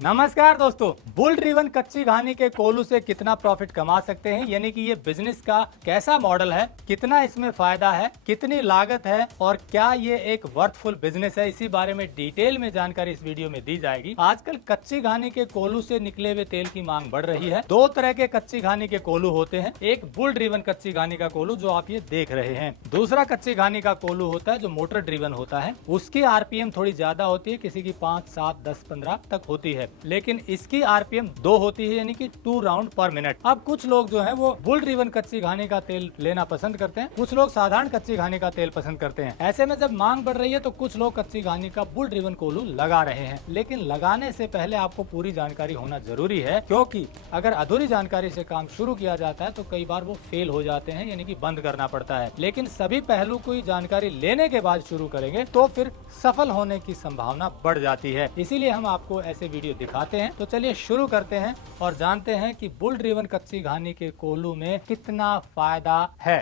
नमस्कार दोस्तों, bull driven कच्ची घानी के कोल्हू से कितना प्रॉफिट कमा सकते हैं, यानी कि ये बिजनेस का कैसा मॉडल है, कितना इसमें फायदा है, कितनी लागत है और क्या ये एक वर्थफुल बिजनेस है, इसी बारे में डिटेल में जानकारी इस वीडियो में दी जाएगी। आजकल कच्ची घानी के कोल्हू से निकले हुए तेल की मांग बढ़ रही है। दो तरह के कच्ची घानी के कोल्हू होते हैं, एक बुल ड्रिवन कच्ची घानी का कोल्हू जो आप ये देख रहे हैं, दूसरा कच्ची घानी का कोल्हू होता है जो मोटर ड्रिवन होता है। उसकी आरपीएम थोड़ी ज्यादा होती है, किसी की 5, 7, 10, 15 तक होती है, लेकिन इसकी आरपीएम 2 होती है, यानी कि 2 राउंड पर मिनट। अब कुछ लोग जो है वो बुल ड्रिवन कच्ची घानी का तेल लेना पसंद करते हैं, कुछ लोग साधारण कच्ची घानी का तेल पसंद करते हैं। ऐसे में जब मांग बढ़ रही है तो कुछ लोग कच्ची घानी का बुल ड्रिवन कोल्हू लगा रहे हैं, लेकिन लगाने से पहले आपको पूरी जानकारी होना जरूरी है, क्योंकि अगर अधूरी जानकारी से काम शुरू किया जाता है तो कई बार वो फेल हो जाते हैं, यानी कि बंद करना पड़ता है। लेकिन सभी पहलू की जानकारी लेने के बाद शुरू करेंगे तो फिर सफल होने की संभावना बढ़ जाती है। इसीलिए हम आपको ऐसे वीडियो दिखाते हैं। तो चलिए शुरू करते हैं और जानते हैं कि बुल ड्रिवन कच्ची घानी के कोल्हू में कितना फायदा है।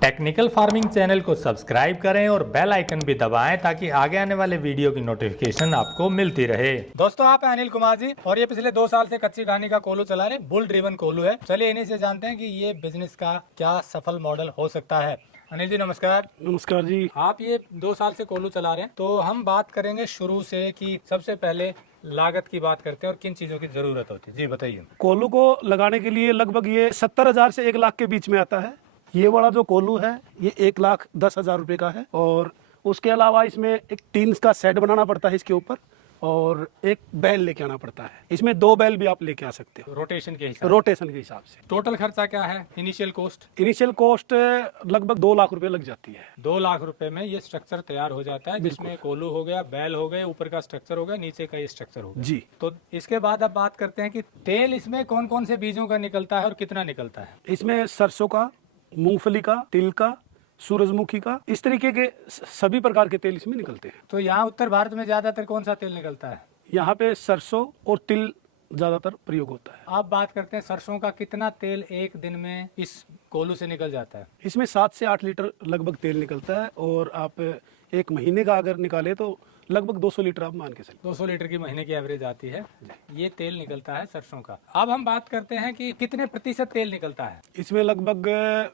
टेक्निकल फार्मिंग चैनल को सब्सक्राइब करें और बेल आइकन भी दबाएं ताकि आगे आने वाले वीडियो की नोटिफिकेशन आपको मिलती रहे। दोस्तों, आप हैं अनिल कुमार जी और ये पिछले 2 साल से कच्ची घानी का कोल्हू चला रहे, बुल ड्रिवन कोल्हू है। चलिए इन्हीं से जानते हैं कि ये बिजनेस का क्या सफल मॉडल हो सकता है। अनिल जी नमस्कार। नमस्कार जी। आप ये 2 साल से कोल्हू चला रहे हैं, तो हम बात करेंगे शुरू से कि सबसे पहले लागत की बात करते हैं और किन चीजों की जरूरत होती है। जी बताइए। कोल्हू को लगाने के लिए लगभग ये 70,000 से 1 लाख के बीच में आता है। ये वाला जो कोल्हू है ये 1,10,000 रुपए का है, और उसके अलावा इसमें एक टीन का सेट बनाना पड़ता है इसके ऊपर, और एक बैल लेके आना पड़ता है। इसमें 2 बैल भी आप लेके आ सकते हो रोटेशन के हिसाब रोटेशन के हिसाब से। टोटल खर्चा क्या है? इनिशियल कॉस्ट लगभग 2 लाख रुपए लग जाती है। 2 लाख रुपए में ये स्ट्रक्चर तैयार हो जाता है, जिसमें कोल्हू हो गया, बैल हो गए, ऊपर का स्ट्रक्चर हो गया, नीचे का ये स्ट्रक्चर हो गया जी। तो इसके बाद अब बात करते हैं कि तेल इसमें कौन कौन से बीजों का निकलता है और कितना निकलता है। इसमें सरसों का, मूंगफली का, तिल का, सूरजमुखी का, इस तरीके के सभी प्रकार के तेल इसमें निकलते हैं। तो यहाँ उत्तर भारत में ज्यादातर कौन सा तेल निकलता है? यहाँ पे सरसों और तिल ज्यादातर प्रयोग होता है। आप बात करते हैं सरसों का, कितना तेल एक दिन में इस कोल्हू से निकल जाता है? इसमें 7 से 8 लीटर लगभग तेल निकलता है, और आप 1 महीने का अगर निकाले तो लगभग 200 लीटर आप मान के चलिए। 200 लीटर की महीने की एवरेज आती है, ये तेल निकलता है सरसों का। अब हम बात करते हैं कि कितने प्रतिशत तेल निकलता है। इसमें लगभग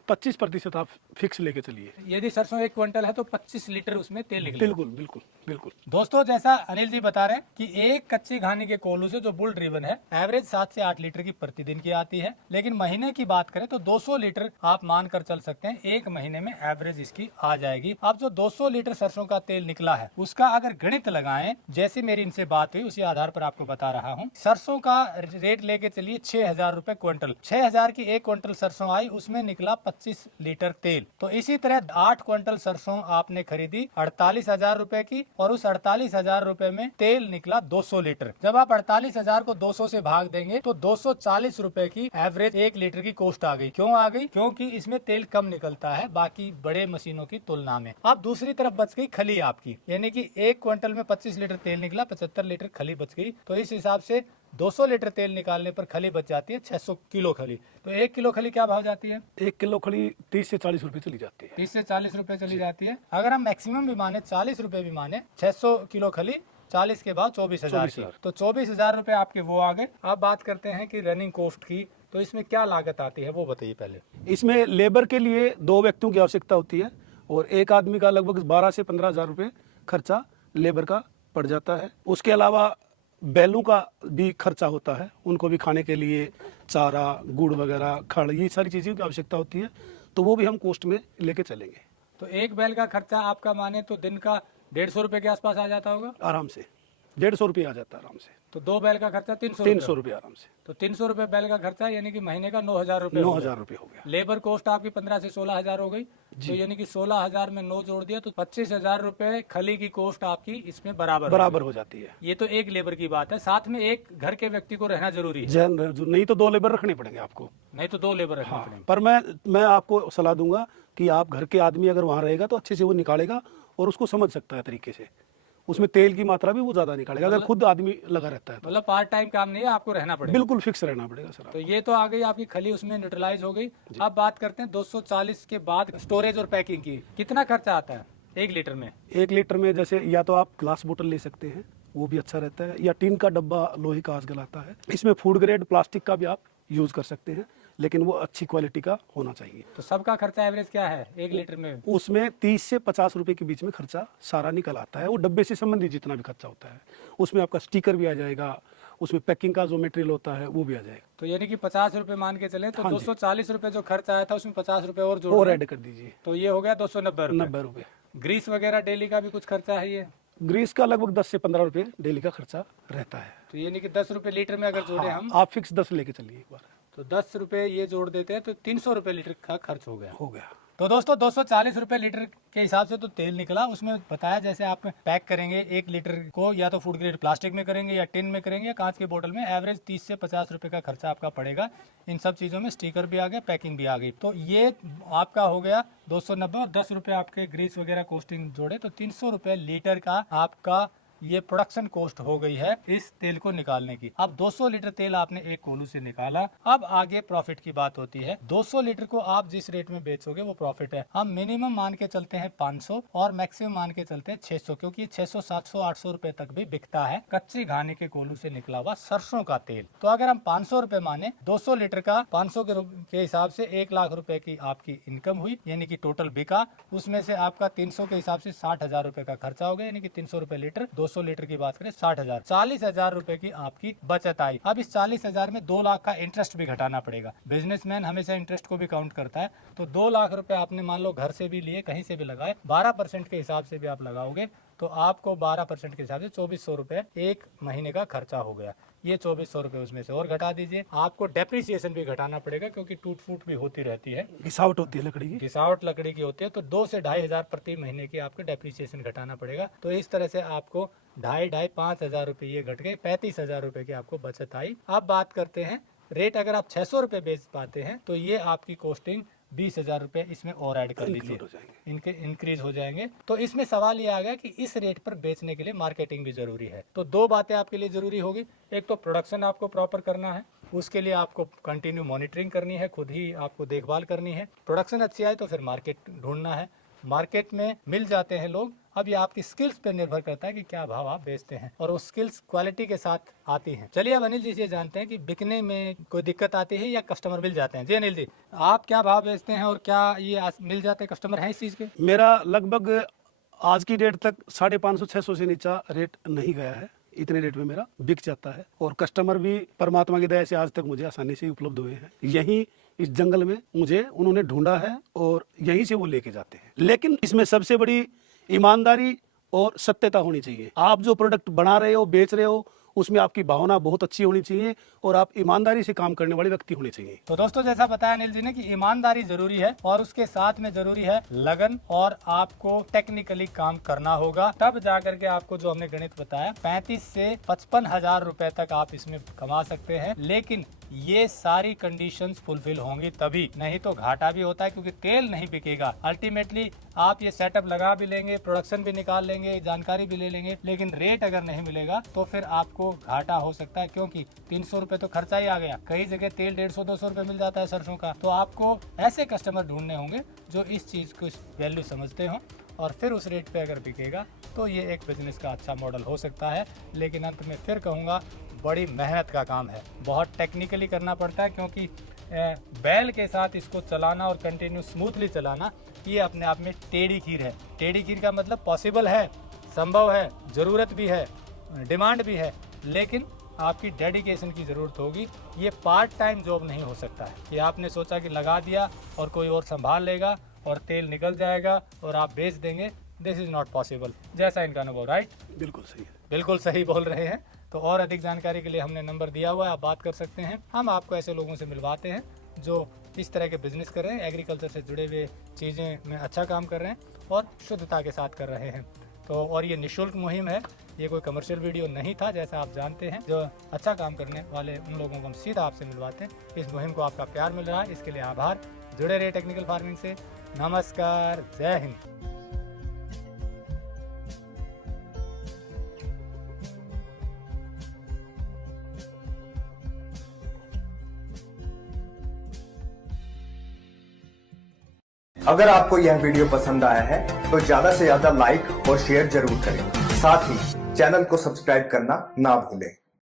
25% आप फिक्स लेके चलिए। यदि सरसों 1 क्विंटल है तो 25 लीटर उसमें तेल निकलेगा। बिल्कुल बिल्कुल बिल्कुल। दोस्तों, जैसा अनिल जी बता रहे हैं कि एक कच्ची घानी के कोल्हू से जो बुल ड्रिवन है एवरेज 7 से 8 लीटर की प्रतिदिन की आती है, लेकिन महीने की बात करें तो 200 लीटर आप मानकर चल सकते हैं, एक महीने में एवरेज इसकी आ जाएगी। अब जो 200 लीटर सरसों का तेल निकला है उसका अगर गणित लगाएं, जैसे मेरी इनसे बात हुई उसी आधार पर आपको बता रहा हूँ। सरसों का रेट लेके चलिए 6,000 रुपए क्विंटल। 6,000 की 1 क्विंटल सरसों आई, उसमें निकला 25 लीटर तेल। तो इसी तरह 8 क्विंटल सरसों आपने खरीदी 48,000 रुपए की, और उस 48,000 रुपए में तेल निकला 200 लीटर। जब आप 48,000 को 200 से भाग देंगे तो 240 रुपए की एवरेज 1 लीटर की कॉस्ट आ गई। क्यों आ गई? क्योंकि इसमें तेल कम निकलता है बाकी बड़े मशीनों की तुलना में। अब दूसरी तरफ बच गई खली आपकी, यानी कि 1 क्विंटल में 25 लीटर तेल निकला, 75 लीटर खली बच गई। तो इस हिसाब से 200 लीटर तेल निकालने पर खली बच जाती है 600 किलो खली। तो 1 किलो खली क्या भाव जाती है? 1 किलो खड़ी 30 से 40 रुपए चली जाती है। 30 से 40 रुपए चली जाती है। अगर हम मैक्सिमम भी माने 40 रुपए भी माने, 600 किलो खली 40 के बाद 24,000 की, तो 24,000 रुपए आपके वो आ गए। अब बात करते हैं कि रनिंग कॉस्ट की, तो इसमें क्या लागत आती है वो बताइए पहले। इसमें लेबर के लिए 2 व्यक्तियों की आवश्यकता होती है, और एक आदमी का लगभग 12 से 15,000 रुपए खर्चा लेबर का पड़ जाता है। उसके अलावा बैलों का भी खर्चा होता है, उनको भी खाने के लिए चारा, गुड़ वगैरह, खड़, ये सारी चीज़ों की आवश्यकता होती है, तो वो भी हम कॉस्ट में लेके चलेंगे। तो एक बैल का खर्चा आपका माने तो दिन का 150 रुपए के आसपास आ जाता होगा आराम से 150 रुपये आ जाता है आराम से। तो 2 बैल का खर्चा 300 रुपये आराम से। तो 300 रुपए बैल का खर्चा, यानी कि महीने का 9,000 रुपए। 9,000 रुपये हो गया। लेबर कॉस्ट आपकी 15 से 16,000 हो गई, तो यानी कि 16,000 में 9 जोड़ दिया तो 25,000 रुपए खली की कॉस्ट आपकी इसमें बराबर हो जाती है। ये तो एक लेबर की बात है। साथ में एक घर के व्यक्ति को रहना जरूरी है, नहीं तो 2 लेबर रखने पड़ेंगे आपको। नहीं तो 2 लेबर रखने पड़ेंगे। पर मैं आपको सलाह दूंगा कि आप घर के आदमी अगर वहाँ रहेगा तो अच्छे से वो निकालेगा और उसको समझ सकता है तरीके से। उसमें तेल की मात्रा भी वो ज्यादा निकालेगा अगर खुद आदमी लगा रहता है तो। मतलब पार्ट टाइम काम नहीं है, आपको रहना पड़ेगा। बिल्कुल फिक्स रहना पड़ेगा सर। तो ये तो आ गई आपकी खली, उसमें न्यूट्रलाइज हो गई। अब बात करते हैं 240 के बाद स्टोरेज और पैकिंग की, कितना खर्चा आता है 1 लीटर में? 1 लीटर में जैसे या तो आप ग्लास बोतल ले सकते हैं, वो भी अच्छा रहता है, या टीन का डब्बा लोहे का आजकल आता है। इसमें फूड ग्रेड प्लास्टिक का भी आप यूज़ कर सकते हैं, लेकिन वो अच्छी क्वालिटी का होना चाहिए। तो सबका खर्चा एवरेज क्या है 1 लीटर में? उसमें 30 से 50 रुपए के बीच में खर्चा सारा निकल आता है। वो डब्बे से संबंधित जितना भी खर्चा होता है, उसमें आपका स्टिकर भी आ जाएगा, उसमें पैकिंग का जो मटेरियल होता है वो भी आ जाएगा। तो यानी कि 50 रुपए मान के चले तो हाँ जी। 240 रुपए जो खर्च आया था उसमें 50 रुपए और जोड़ और दें, ऐड कर दीजिए, तो ये हो गया 290 रुपए। 90 रुपये। ग्रीस वगैरह डेली का भी कुछ खर्चा है ये? ग्रीस का लगभग 10 से 15 रुपये डेली का खर्चा रहता है। तो यानी कि 10 रुपए लीटर में अगर जोड़े हम, आप फिक्स 10 लेके चलिए एक बार, तो 10 रुपए ये जोड़ देते हैं तो 300 रुपए लीटर का खर्च हो गया। हो गया। तो दोस्तों 240 रुपए लीटर के हिसाब से तो तेल निकला। उसमें बताया जैसे आप पैक करेंगे 1 लीटर को, या तो फूड ग्रेड प्लास्टिक में करेंगे या टिन में करेंगे या कांच के बोतल में, एवरेज 30 से 50 रुपए का खर्चा आपका पड़ेगा। इन सब चीज़ों में स्टिकर भी आ गया, पैकिंग भी आ गई। तो ये आपका हो गया 290 और 10 रुपए आपके ग्रीस वगैरह कॉस्टिंग जोड़े तो 300 रुपए लीटर का आपका ये प्रोडक्शन कॉस्ट हो गई है इस तेल को निकालने की। अब 200 लीटर तेल आपने एक कोल्हू से निकाला, अब आगे प्रॉफिट की बात होती है। 200 लीटर को आप जिस रेट में बेचोगे वो प्रॉफिट है। हम मिनिमम मान के चलते हैं 500 और मैक्सिमम मान के चलते हैं 600, क्योंकि 600, 700, 800 रुपए तक भी बिकता है कच्ची घानी के कोल्हू से निकला हुआ सरसों का तेल। तो अगर हम 500 रुपए माने, 200 लीटर का 500 के हिसाब से 1 लाख रुपए की आपकी इनकम हुई, यानी कि टोटल बिका। उसमें से आपका 300 के हिसाब से 60,000 रुपए का खर्चा हो गया, यानी कि 300 रुपए लीटर। 200 लीटर की बात करें 60,000, 40,000 रुपए की आपकी बचत आई। अब इस 40,000 में 2 लाख का इंटरेस्ट भी घटाना पड़ेगा। बिजनेसमैन हमेशा इंटरेस्ट को भी काउंट करता है। तो 2 लाख रुपए आपने मान लो घर से भी लिए, कहीं से भी लगाए, 12% के हिसाब से भी आप लगाओगे तो आपको 12% के हिसाब से 2400 रुपए एक महीने का खर्चा हो गया। ये 2400 रुपए उसमें से और घटा दीजिए। आपको डेप्रिसिएशन भी घटाना पड़ेगा, क्योंकि टूट फूट भी होती रहती है, घिसावट होती है लकड़ी की, घिसावट लकड़ी की होती है। तो 2 से 2,500 प्रति महीने की आपको डेप्रिसिएशन घटाना पड़ेगा। तो इस तरह से आपको 2,500 रुपए ये घट गए, 35,000 रुपए की आपको बचत आई। अब बात करते हैं रेट। अगर आप 600 रुपए बेच पाते हैं तो ये आपकी कॉस्टिंग 20,000 रुपए इसमें और ऐड कर लीजिए, इनके इंक्रीज हो जाएंगे। तो इसमें सवाल ये आ गया कि इस रेट पर बेचने के लिए मार्केटिंग भी जरूरी है। तो 2 बातें आपके लिए जरूरी होगी। एक तो प्रोडक्शन आपको प्रॉपर करना है, उसके लिए आपको कंटिन्यू मॉनिटरिंग करनी है, खुद ही आपको देखभाल करनी है। प्रोडक्शन अच्छी आए तो फिर मार्केट ढूंढना है, मार्केट में मिल जाते हैं लोग। अब ये आपकी स्किल्स पे निर्भर करता है कि क्या भाव आप बेचते हैं, और वो स्किल्स क्वालिटी के साथ आती हैं। चलिए अब अनिल जी से जानते हैं कि बिकने में कोई दिक्कत आती है या कस्टमर मिल जाते हैं। जी अनिल जी, आप क्या भाव बेचते हैं और क्या ये मिल जाते हैं, कस्टमर हैं इस चीज़ के? मेरा लगभग आज की डेट तक 550-600 से नीचा रेट नहीं गया है। इतने रेट में मेरा बिक जाता है, और कस्टमर भी परमात्मा की दया से आज तक मुझे आसानी से उपलब्ध हुए हैं। यही इस जंगल में मुझे उन्होंने ढूंढा है और यहीं से वो लेके जाते हैं। लेकिन इसमें सबसे बड़ी ईमानदारी और सत्यता होनी चाहिए। आप जो प्रोडक्ट बना रहे हो, बेच रहे हो, उसमें आपकी भावना बहुत अच्छी होनी चाहिए और आप ईमानदारी से काम करने वाले व्यक्ति होने चाहिए। तो दोस्तों जैसा बताया अनिल जी ने कि ईमानदारी जरूरी है, और उसके साथ में जरूरी है लगन, और आपको टेक्निकली काम करना होगा। तब जाकर के आपको जो हमने गणित बताया 35 से 55,000 रुपए तक आप इसमें कमा सकते हैं। लेकिन ये सारी कंडीशंस फुलफिल होंगी तभी, नहीं तो घाटा भी होता है, क्योंकि तेल नहीं बिकेगा। अल्टीमेटली आप ये सेटअप लगा भी लेंगे, प्रोडक्शन भी निकाल लेंगे, जानकारी भी ले लेंगे, लेकिन रेट अगर नहीं मिलेगा तो फिर आपको घाटा हो सकता है, क्योंकि 300 रुपए तो खर्चा ही आ गया। कई जगह तेल 150-200 रुपए मिल जाता है सरसों का। तो आपको ऐसे कस्टमर ढूंढने होंगे जो इस चीज को वैल्यू समझते हो, और फिर उस रेट पे अगर बिकेगा तो ये एक बिजनेस का अच्छा मॉडल हो सकता है। लेकिन अंत में फिर कहूँगा, बड़ी मेहनत का काम है, बहुत टेक्निकली करना पड़ता है, क्योंकि बैल के साथ इसको चलाना और कंटिन्यू स्मूथली चलाना, ये अपने आप में टेढ़ी खीर है। टेढ़ी खीर का मतलब पॉसिबल है, संभव है, ज़रूरत भी है, डिमांड भी है, लेकिन आपकी डेडिकेशन की ज़रूरत होगी। ये पार्ट टाइम जॉब नहीं हो सकता है कि आपने सोचा कि लगा दिया और कोई और संभाल लेगा और तेल निकल जाएगा और आप बेच देंगे। This is not possible. जैसा इनका अनुभव, राइट? बिल्कुल सही है, बिल्कुल सही बोल रहे हैं। तो और अधिक जानकारी के लिए हमने नंबर दिया हुआ है, आप बात कर सकते हैं। हम आपको ऐसे लोगों से मिलवाते हैं जो इस तरह के बिजनेस कर रहे हैं, एग्रीकल्चर से जुड़े हुए चीज़ें में अच्छा काम कर रहे हैं और शुद्धता के साथ कर रहे हैं। तो और ये निःशुल्क मुहिम है, ये कोई कमर्शियल वीडियो नहीं था, जैसा आप जानते हैं। जो अच्छा काम करने वाले उन लोगों को हम सीधा आपसे मिलवाते हैं। इस मुहिम को आपका प्यार मिल रहा है, इसके लिए आभार। जुड़े रहे टेक्निकल फार्मिंग से। नमस्कार, जय हिंद। अगर आपको यह वीडियो पसंद आया है तो ज्यादा से ज्यादा लाइक और शेयर जरूर करें। साथ ही चैनल को सब्सक्राइब करना ना भूलें।